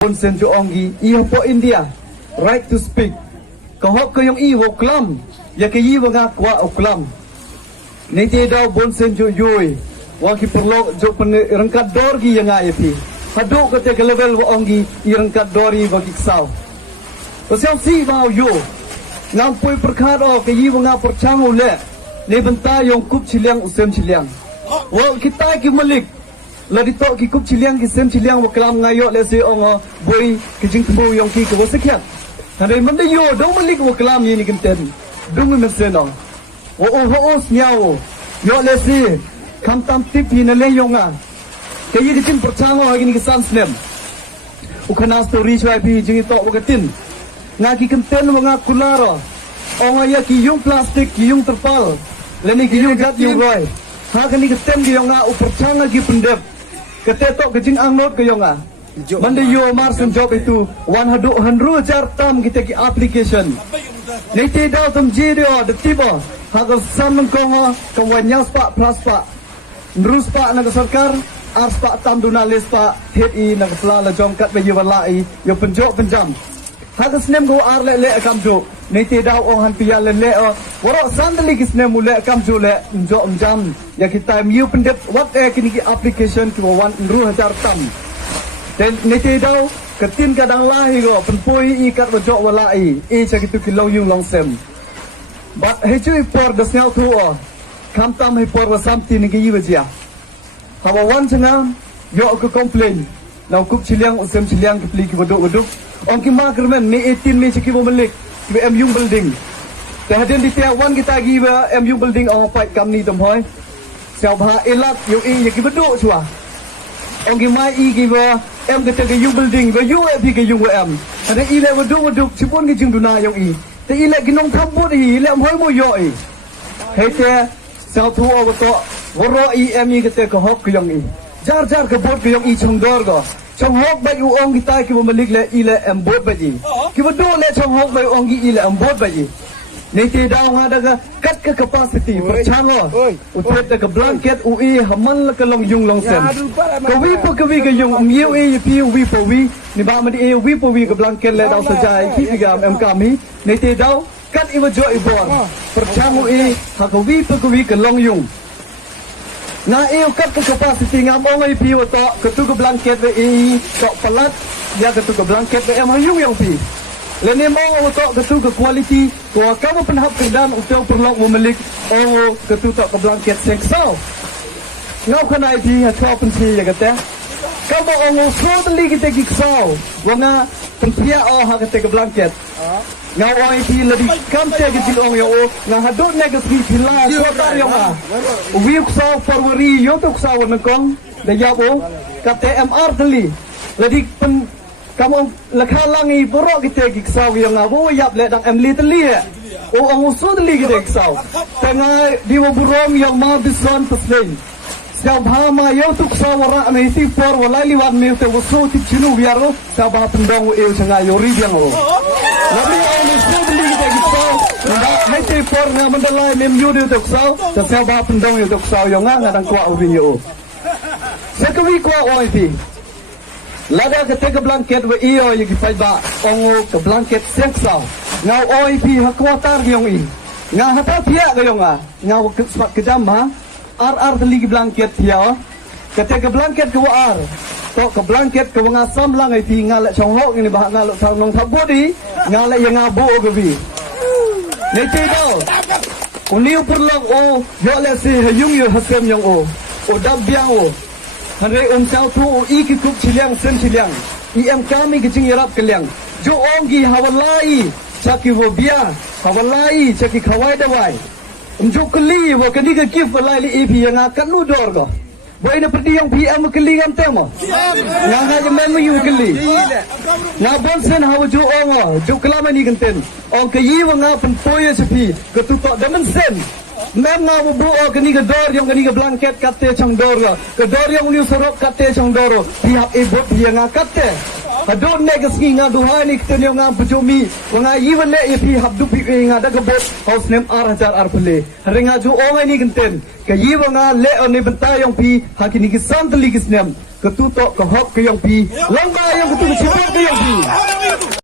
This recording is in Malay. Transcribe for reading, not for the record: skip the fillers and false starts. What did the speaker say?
Bonsen jo ongi iho po India right to speak kahok ko yung iho klam ya ke iho nga kwa oklam nete daw bonsen jo yoi wa ki perlo jo pen rangkat dorgi yang ayepi hadu ko te level wa ongi i rangkat dori wa ki saw to siao si bao yo ngam poi perkhat o ke iho nga perchang ule ne benta yong kup chiliang usem chiliang wa kita ki malik lagi tok ki kup chiliang ki sem chiliang wa klam ngayo le se ong boy ki jing tbu yong ki ko sekya hande mande yo dong malik wa klam ni kenten dung men se no wa o snyao yo le se kam tam tip hi na le yonga ke yi ki tin perchang o gi ni ki san snem u khana story chwai pi jing tok wa tin nga ki kenten wa nga kularo ong ya ki yung plastic ki yung terpal le ni ki yung gat yung roi ha ka ni kenten gi yonga u perchang gi pendep ketetok kejing angnot ke yonga mande yo marsen job itu 100 tam kita ki application nete daw tam jirio de tibo hago samang kongo kawanya spa plus pa nrus pa na sarkar ars pa tam dunalis pa hei na plala jongkat be yawalai yo penjok penjam hago snem go ar le akam jo nete daw ong han pia le woro sandali ki snem mule akam jo le njok jam ya kita miu pendep wat kini ki application ki wan ru hajar tam dan nete daw ketin kadang lahi go penpoi ikat bojok walai cha kitu ki long yung long sem but heju por the snel tu o kam tam he por wasam tin ki yiwajia hawa wan changa yo ko complain now kup chiliang usem chiliang ki pli ki bodok ong ki Ma Kyrmen me 18 me ki bo malik ki MU building te haden di tia wan kita gi MU building ong pai kam ni tom hoi sao bha elat yo ye ki bodok chua ong ki mai gi ba em ke te yu building ba yu pi ke yu em ada ile bodok chipon ki jing duna yo te ile ki nong tham bot hi le hoi mo yo he te sao thu o to woro em ke te ko hok ki yong jar ke bot ki yong chong dor go chong hok ba yu ong ki tai ki bo malik le ile em bot ba ji ki bo do le chong hok ba ong gi ile em bot ba ji nete daw nga daga kat ka capacity perchango utet ka blanket ui haman la ka long yung long sem kawi po kawi ka yung miu pi wi po wi ni ba ma di wi po wi ka blanket le daw sajai ki gam em kami nete daw kat iwa jo ibor perchango ha kawi po kawi ka long yung na kat ka capacity nga mo ngai pi wa to ka tu ka blanket we to palat ya ka tu ka blanket we em yung yung pi lene mo to ka tu ka quality ko ka mo panhap kedan utang perlok mo malik o ka tu to ka blanket seksau ngau kana pi ha to Pynshie ya kata ka mo ong so tali kita giksau wanga pentia o ha ka blanket ngau ai pi ladi kam te ki tilong yo nga hadot na ka pi pila so tar yo ma wi so February yo to sa wan kong da yabo ka TMR tali ladi pen kamu lekhalangi borok kita giksau yang ngabo yap le dang emli teli o ang usud li kita giksau tengah diwa burong yang ma bison pesling siap hama yo tuk sawara na iti por wala liwan mi te usu ti chinu biaro sabah pendong eu changa yo ri biang o labi ang usud li kita giksau hai te por na mandalai mem yu de tuk sau ta sabah pendong yo tuk sau yo nga ngadang kwa uri yo sekawi kwa o iti lada ke te blanket we iyo ye ki pai ba ongo ke blanket seksau ngau oi pi ha kuatar yong i nga hata pia ga yong a ngau ke spat ke jam ha ar teli ki blanket pia ke te blanket ke ar to ke blanket ke nga sam lang ai pi nga la chong ho ni ba nga lo thang nong thabu di nga la ye nga bo ke bi ne te do uniu perlok o yo le si yung yo hasem yong o dab biang o Hare sao tu ki kup chiliang sem chiliang em kami kicing yarap keliang jo ongi hawalai chaki wo bia hawalai chaki khawai dawai jo keli wo kani ka kif walai li ep yang akan nu dor go boy na perdi yang pm keli ngam temo yang ha je men yu keli na bonsen hawa jo ongo jo kelama ni kenten ong ke yi wa nga pen poye sepi ke tu tok damen sen mem nga bu o kani ka dor yang kani ka blanket katte chang dor ka dor yang ni sorok katte chang doro pihak e bot yang katte adon negas nga duhani kten yang ngam pujumi nga yiwale e pihak du pi nga daga bot house nem ar pele ringa ju o ngai ni kenten ka yiwa nga le oni bentayong pi hakini ki santli kisnem ketutok ke hok ke yang pi, langgar yang ketutok cepat ke yang pi.